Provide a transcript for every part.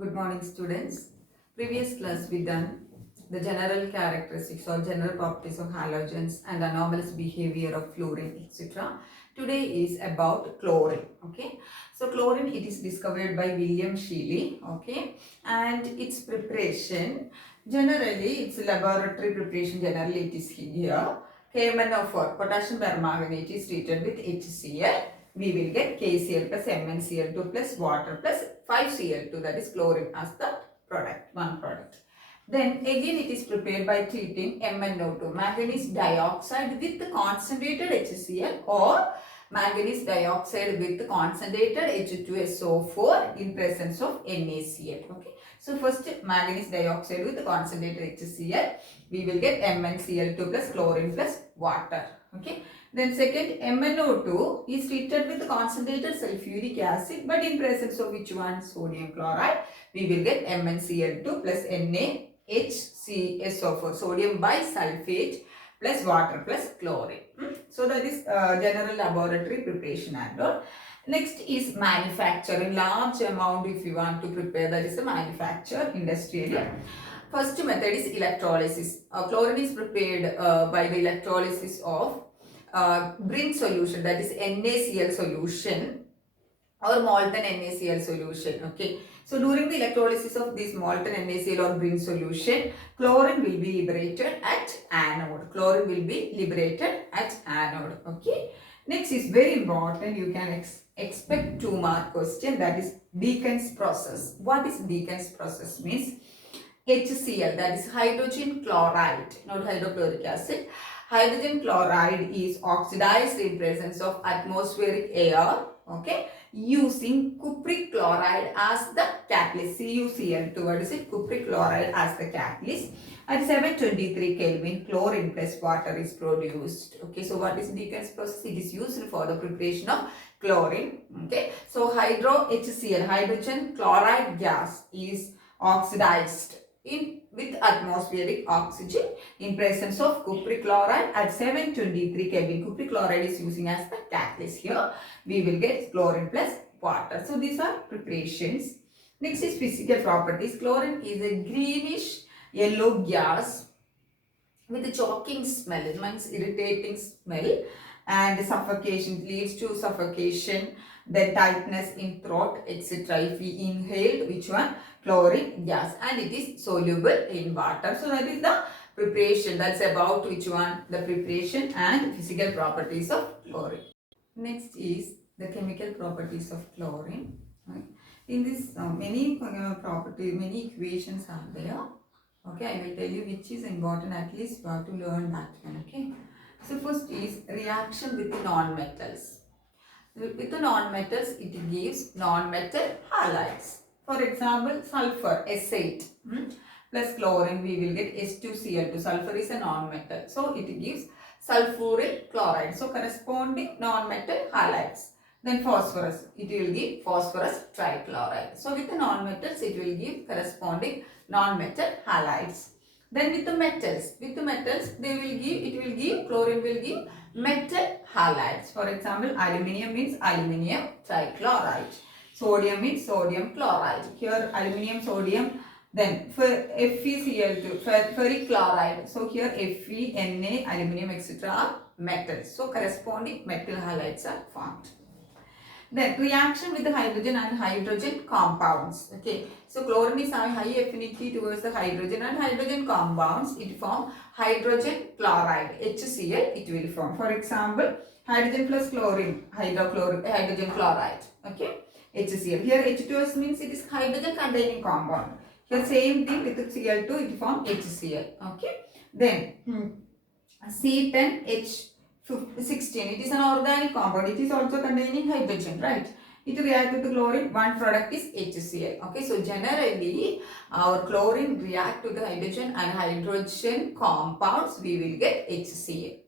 Good morning, students. Previous class we done the general characteristics or general properties of halogens and anomalous behavior of fluorine, etc. Today is about chlorine. Okay, so chlorine, it is discovered by William Scheele. Okay, and its preparation, generally its laboratory preparation, generally it is here. KMnO4, potassium permanganate, is treated with HCl. We will get KCl plus MnCl2 plus water plus 5Cl2, that is chlorine, as the product, one product. Then again it is prepared by treating MnO2, manganese dioxide with concentrated HCl, or manganese dioxide with concentrated H2SO4 in presence of NaCl. Okay. So first manganese dioxide with concentrated HCl, we will get MnCl2 plus chlorine plus water. Okay. Then second, MnO2 is treated with concentrated sulfuric acid, but in presence of which one? Sodium chloride. We will get MnCl2 plus NaHCSO4, sodium bisulfate plus water plus chlorine. So that is general laboratory preparation and all. Next is manufacture. In large amount if you want to prepare, that is the manufacture industrially. First method is electrolysis. Chlorine is prepared by the electrolysis of Brin solution, that is NaCl solution or molten NaCl solution. Okay. So during the electrolysis of this molten NaCl or Brin solution, chlorine will be liberated at anode. Chlorine will be liberated at anode. Okay. Next is very important. You can expect 2-mark question, that is Deacon's process. What is Deacon's process means? HCl, that is hydrogen chloride, not hydrochloric acid. Hydrogen chloride is oxidized in presence of atmospheric air, okay, using cupric chloride as the catalyst. CuCl2, what is it? Cupric chloride as the catalyst. At 723 Kelvin, chlorine plus water is produced. Okay, so what is Deacon's process? It is used for the preparation of chlorine. Okay, so HCl, hydrogen chloride gas, is oxidized with atmospheric oxygen in presence of cupric chloride at 723 Kelvin. Cupric chloride is using as the catalyst. Here we will get chlorine plus water. So these are preparations. Next is physical properties. Chlorine is a greenish yellow gas with a choking smell. It means irritating smell and suffocation. It leads to suffocation, then tightness in throat, etc. If we inhale, which one? Chlorine gas, and it is soluble in water. So that is the preparation. That's about which one? The preparation and physical properties of chlorine. Next is the chemical properties of chlorine. Right? In this many many equations are there. Okay, I will tell you which is important. At least you have to learn that one. Okay. So first is reaction with the non-metals. With the non-metals, it gives non-metal halides. For example, sulfur S8 plus chlorine, we will get S2Cl2. Sulfur is a non-metal, so it gives sulfuric chloride. So corresponding non-metal halides. Then phosphorus, it will give phosphorus trichloride. So with the non-metals, it will give corresponding non-metal halides. Then with the metals, it will give chlorine will give metal halides. For example, aluminium means aluminium trichloride. Sodium means sodium chloride. Here aluminium, sodium. Then for FeCl2, ferric chloride. So here Fe, Na, aluminium, etc. are metals. So corresponding metal halides are formed. Then reaction with the hydrogen and hydrogen compounds. Okay, so chlorine is having high affinity towards the hydrogen and hydrogen compounds. It form hydrogen chloride, HCl. It will form. For example, hydrogen plus chlorine, hydrogen chloride. Okay, HCl. Here H2S means it is hydrogen containing compound. Here same thing with the Cl2, it form HCl. Okay, then C10H 16, it is an organic compound. It is also containing hydrogen, right? It reacts with the chlorine. One product is HCl. Okay, so generally our chlorine react to the hydrogen and hydrogen compounds. We will get HCl.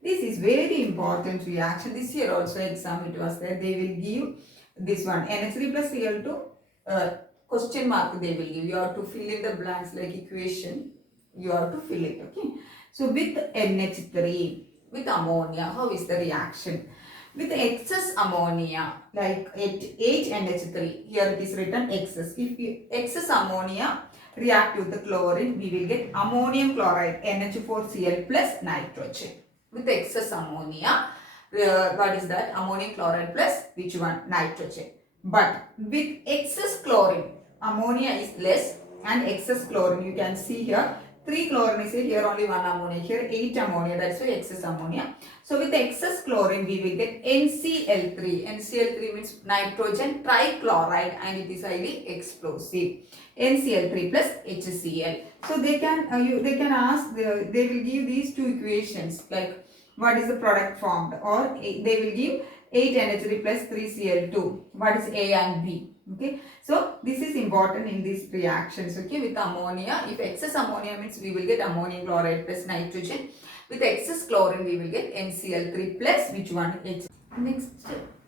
This is very important reaction. This year also exam it was there. They will give this one NH3 plus Cl2 question mark. They will give. You have to fill in the blanks like equation. You have to fill it. Okay. So with NH3. With ammonia, how is the reaction? With excess ammonia, like 8NH3, here it is written excess. If excess ammonia react with the chlorine, we will get ammonium chloride, NH4Cl plus nitrogen. With excess ammonia, what is that? Ammonium chloride plus which one? Nitrogen. But with excess chlorine, ammonia is less and excess chlorine, you can see here 3 chlorine is here, only 1 ammonia, here 8 ammonia, that's why excess ammonia. So with excess chlorine we will get NCl3. NCl3 means nitrogen trichloride and it is highly explosive. NCl3 plus HCl. So they can ask, they will give these two equations like what is the product formed, or they will give 8NH3 plus 3Cl2. What is A and B? Okay, so this is important in these reactions. Okay, with ammonia, if excess ammonia means we will get ammonium chloride plus nitrogen. With excess chlorine we will get NCl3 plus which one? H. Next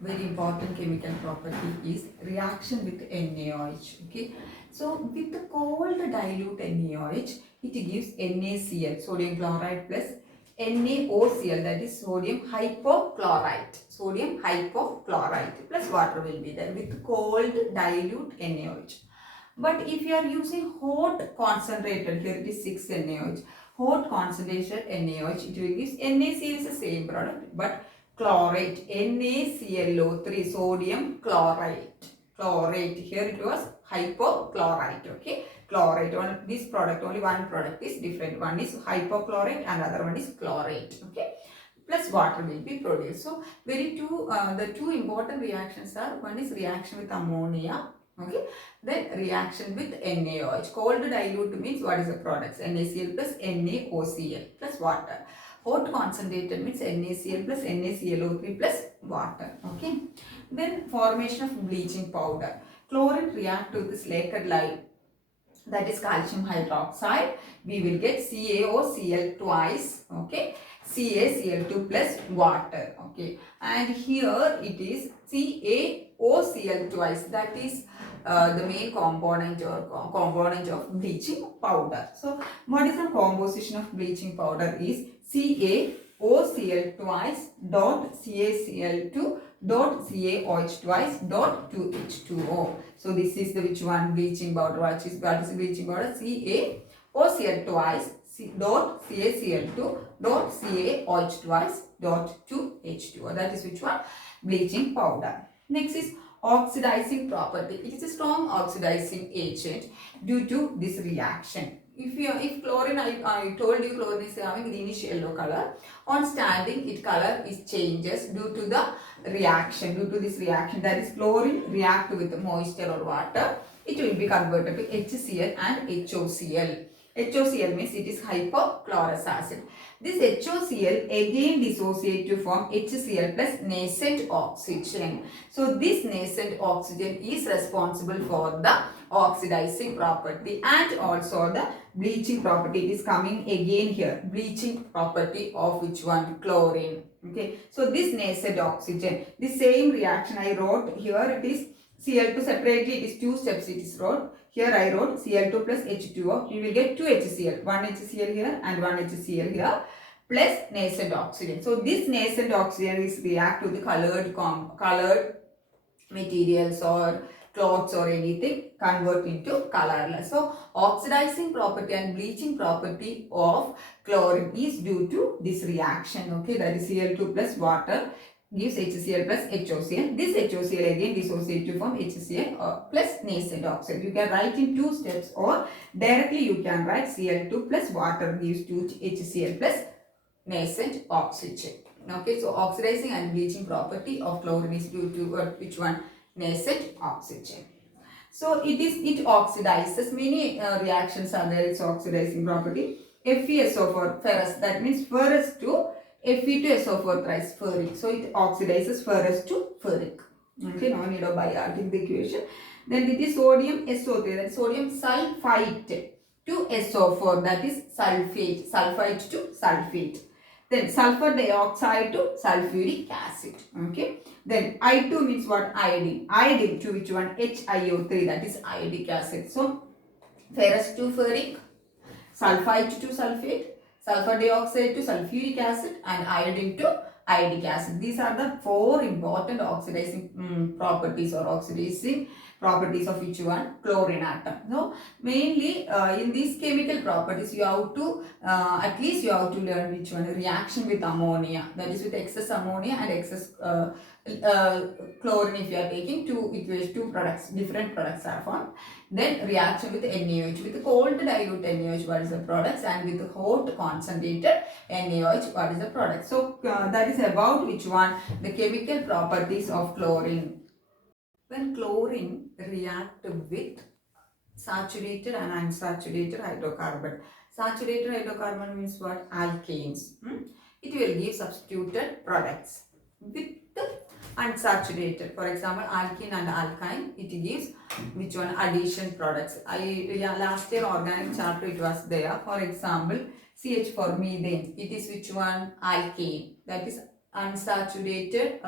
very important chemical property is reaction with NaOH. Okay, so with the cold dilute NaOH, it gives NaCl, sodium chloride, plus NaOCl, that is sodium hypochlorite. Sodium hypochlorite plus water will be there with cold dilute NaOH. But if you are using hot concentrated, here it is 6 NaOH, hot concentrated NaOH, it will give NaCl is the same product, but chlorate, NaClO3, sodium chlorite. Chlorate, here it was hypochlorite. Okay, chlorate, this product, only one product is different. One is hypochlorite and other one is chlorate. Okay, plus water will be produced. So the two important reactions are, one is reaction with ammonia. Okay, then reaction with NaOH. Cold dilute means what is the products? NaCl plus NaOCl plus water. Hot concentrated means NaCl plus NaClO3 plus water. Okay. Then formation of bleaching powder. Chlorine react with this lacquered lime, that is calcium hydroxide. We will get CaOCl twice. Okay. CaCl2 plus water. Okay. And here it is CaOCl twice. That is the main component of bleaching powder. So what is the composition of bleaching powder is CaOCl twice dot CaCl2 dot CaOH twice dot 2H2O. So this is the which one bleaching powder. What is bleaching powder? CaOCl twice dot CaCl2 dot CaOH twice dot 2H2O. That is which one? Bleaching powder. Next is oxidizing property. It is a strong oxidizing agent due to this reaction. If chlorine, I told you chlorine is having greenish yellow color. On standing, its color is changes due to the reaction. Due to this reaction, that is chlorine react with moisture or water, it will be converted to HCl and HOCl. HOCl means it is hypochlorous acid. This HOCl again dissociate to form HCl plus nascent oxygen. So this nascent oxygen is responsible for the oxidizing property and also the bleaching property. It is coming again here. Bleaching property of which one? Chlorine. Okay. So this nascent oxygen, the same reaction I wrote here, it is Cl2 separately, it is 2 steps it is wrote. Here I wrote Cl2 plus H2O. We will get 2 HCl. 1 HCl here and 1 HCl here plus nascent oxygen. So this nascent oxygen is react to the colored materials or cloths or anything, convert into colorless. So oxidizing property and bleaching property of chlorine is due to this reaction. Okay, that is Cl2 plus water gives HCl plus HOCl. This HOCl again dissociate to form HCl plus nascent oxide. You can write in 2 steps or directly you can write Cl2 plus water gives 2 HCl plus nascent oxygen. Okay, so oxidizing and bleaching property of chlorine is due to which one? Nascent oxygen. So it oxidizes. Many reactions are there. Its oxidizing property. FeSO4 ferrous, that means ferrous to Fe2SO4 thrice ferric. So it oxidizes ferrous to ferric. Okay, no need of by adding the equation. Then it is sodium SO3, that is sodium sulfite to SO4, that is sulfate. Sulfite to sulfate. Then sulfur dioxide to sulfuric acid. Okay. Then I2 means what? Iodine. Iodine to which one? HiO3, that is iodic acid. So ferrous to ferric, sulfite to sulfate, sulfur dioxide to sulfuric acid and iodine to iodic acid. These are the four important oxidizing properties or oxidizing properties of which one? Chlorine atom. So mainly in these chemical properties you have to at least you have to learn which one? Reaction with ammonia, that is with excess ammonia and excess uh, chlorine. If you are taking two products, different products are formed. Then reaction with NaOH, with cold dilute NaOH, what is the products, and with hot concentrated NaOH, what is the product. So that is about which one? The chemical properties of chlorine. When chlorine react with saturated and unsaturated hydrocarbon. Saturated hydrocarbon means what? Alkanes. It will give substituted products. With the unsaturated, for example, alkene and alkyne, it gives which one? Addition products. Last year organic chapter it was there. For example, CH for methane, it is which one? Alkane. That is unsaturated,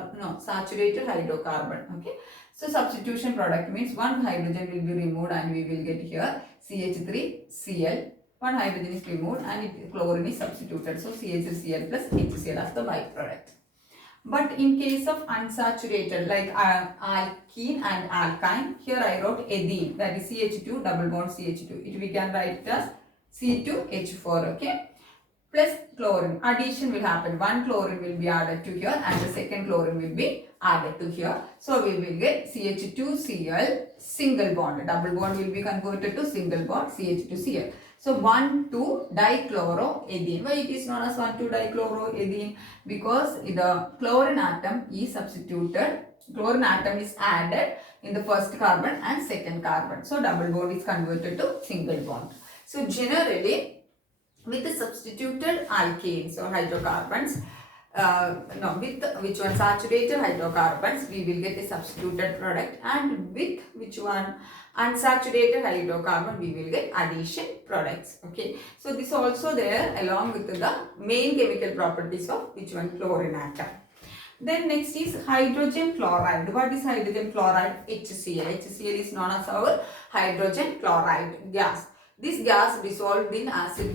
saturated hydrocarbon. Okay. So substitution product means one hydrogen will be removed and we will get here CH3Cl. One hydrogen is removed and chlorine is substituted. So CH3Cl plus HCl as the byproduct. But in case of unsaturated like alkene and alkyne, here I wrote ethene, that is CH2 double bond CH2. It we can write it as C2H4. Okay. Plus chlorine. Addition will happen. One chlorine will be added to here and the second chlorine will be added to here. So we will get CH2Cl single bond. Double bond will be converted to single bond CH2Cl. So 1,2-dichloroethene. Why it is known as 1,2-dichloroethene? Because the chlorine atom is substituted. Chlorine atom is added in the first carbon and second carbon. So double bond is converted to single bond. So generally, with the substituted alkanes or hydrocarbons, with which one? Saturated hydrocarbons, we will get a substituted product, and with which one? Unsaturated hydrocarbon, we will get addition products. Okay, so this also there along with the main chemical properties of which one? Chlorine atom. Then next is hydrogen chloride. What is hydrogen chloride? HCl. HCl is known as our hydrogen chloride gas. This gas dissolved in acid,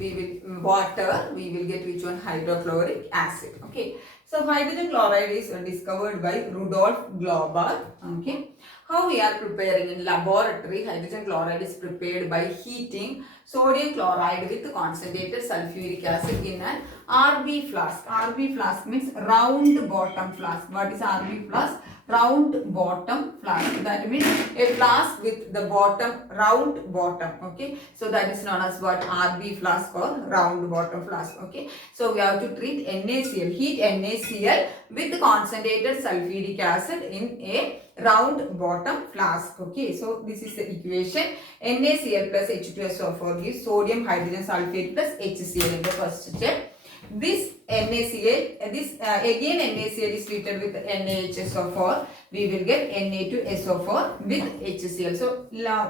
water, we will get which one? Hydrochloric acid. Okay. So hydrogen chloride is discovered by Rudolf Glauber. Okay. How we are preparing in laboratory? Hydrogen chloride is prepared by heating sodium chloride with concentrated sulfuric acid in an RB flask. RB flask means round bottom flask. What is RB flask? Round bottom flask. That means a flask with the bottom, round bottom. Okay. So that is known as what? RB flask or round bottom flask. Okay. So we have to treat NaCl, heat NaCl with concentrated sulfuric acid in a round bottom flask. Okay. So this is the equation. NaCl plus H2SO4 gives sodium hydrogen sulfate plus HCl in the first step. This NaCl, again NaCl is treated with NaHSO4. We will get Na2SO4 with HCl. So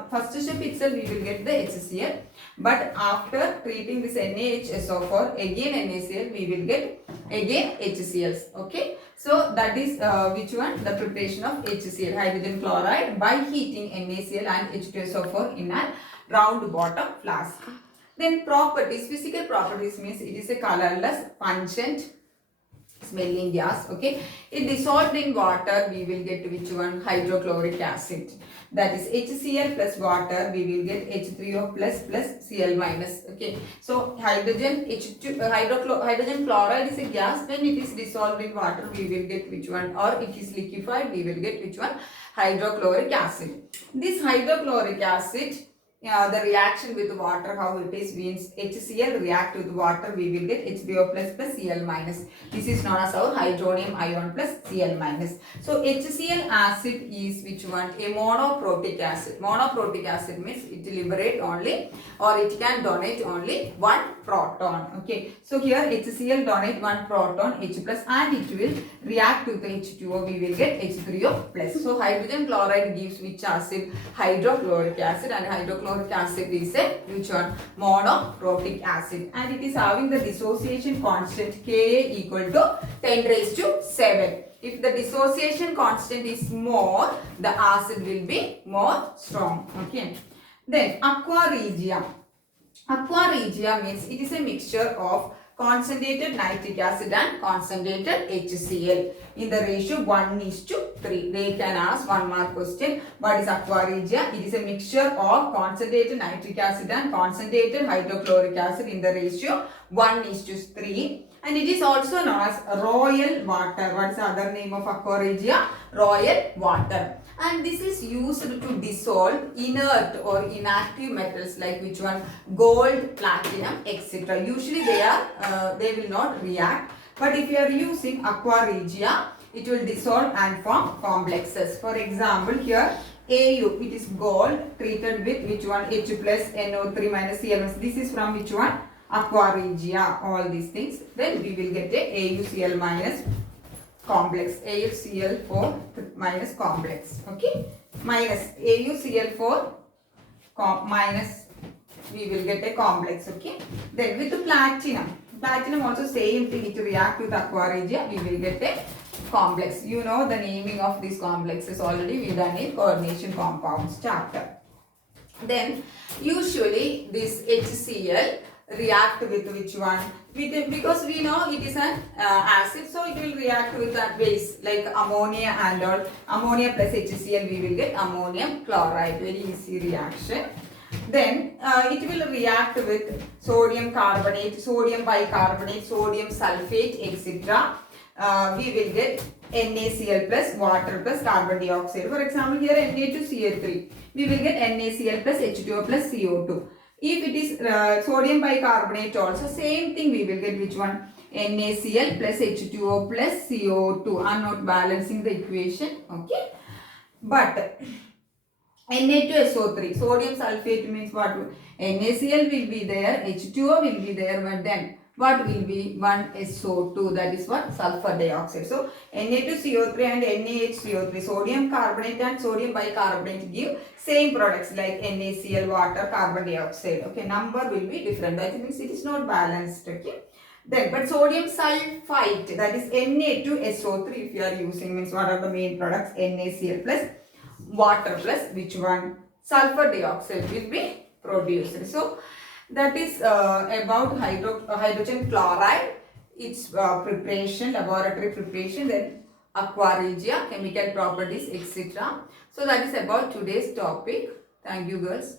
first step itself we will get the HCl. But after treating this NaHSO4, again NaCl, we will get again HCl. Okay. So that is which one? The preparation of HCl, hydrogen chloride, by heating NaCl and H2SO4 in a round bottom flask. Then properties, physical properties means it is a colorless, pungent smelling gas. Okay, it dissolved in water, we will get which one? Hydrochloric acid. That is HCl plus water, we will get H3O plus plus Cl minus. Okay, so hydrogen chloride is a gas. When it is dissolved in water, we will get which one? Or it is liquefied, we will get which one? Hydrochloric acid. This hydrochloric acid, the reaction with water, how it is, means HCl react with water, we will get H3O plus plus Cl minus. This is known as our hydronium ion plus Cl minus. So HCl acid is which one? A monoprotic acid. Monoprotic acid means it liberate only, or it can donate only one proton. Okay. So here HCl donate one proton H plus, and it will react with the H2O, we will get H3O plus. So hydrogen chloride gives which acid? Hydrochloric acid, and hydrochloric acid is a which one? Monoprotic acid, and it is having the dissociation constant Ka equal to 10 raised to 7. If the dissociation constant is more, the acid will be more strong. Okay. Then aqua regia. Aqua regia means it is a mixture of concentrated nitric acid and concentrated HCl in the ratio 1:3. They can ask 1 mark question. What is aqua regia? It is a mixture of concentrated nitric acid and concentrated hydrochloric acid in the ratio 1:3. And it is also known as royal water. What is the other name of aqua regia? Royal water. And this is used to dissolve inert or inactive metals like which one? Gold, platinum, etc. Usually they will not react. But if you are using aqua regia, it will dissolve and form complexes. For example, here AU, it is gold treated with which one? H plus NO3 minus Cl. This is from which one? Aqua regia. All these things. Then we will get a AuCl minus complex. AuCl4 minus complex. Okay. Minus AuCl4 minus we will get a complex. Okay. Then with the platinum. Platinum also same thing. It react with aqua regia. We will get a complex. You know the naming of these complexes already we done in coordination compounds chapter. Then usually this HCl react with which one? Because we know it is an acid, so it will react with that base like ammonia and all. Ammonia plus HCl we will get ammonium chloride. Very easy reaction. Then it will react with sodium carbonate, sodium bicarbonate, sodium sulfate, etc. We will get NaCl plus water plus carbon dioxide. For example, here Na2CO3. We will get NaCl plus H2O plus CO2. If it is sodium bicarbonate also, same thing we will get which one? NaCl plus H2O plus CO2. I am not balancing the equation. Okay. But Na2SO3, sodium sulfate means what? NaCl will be there, H2O will be there, but then what will be? 1SO2, that is what? Sulfur dioxide. So Na2CO3 and NaHCO3, sodium carbonate and sodium bicarbonate give same products like NaCl, water, carbon dioxide. Okay, number will be different. That means it is not balanced. Okay. Then, but sodium sulfite, that is Na2SO3 if you are using, means what are the main products? NaCl plus water plus which one? Sulfur dioxide will be produced. So that is about hydrogen chloride, its preparation, laboratory preparation, then aqua regia, chemical properties, etc. So that is about today's topic. Thank you, girls.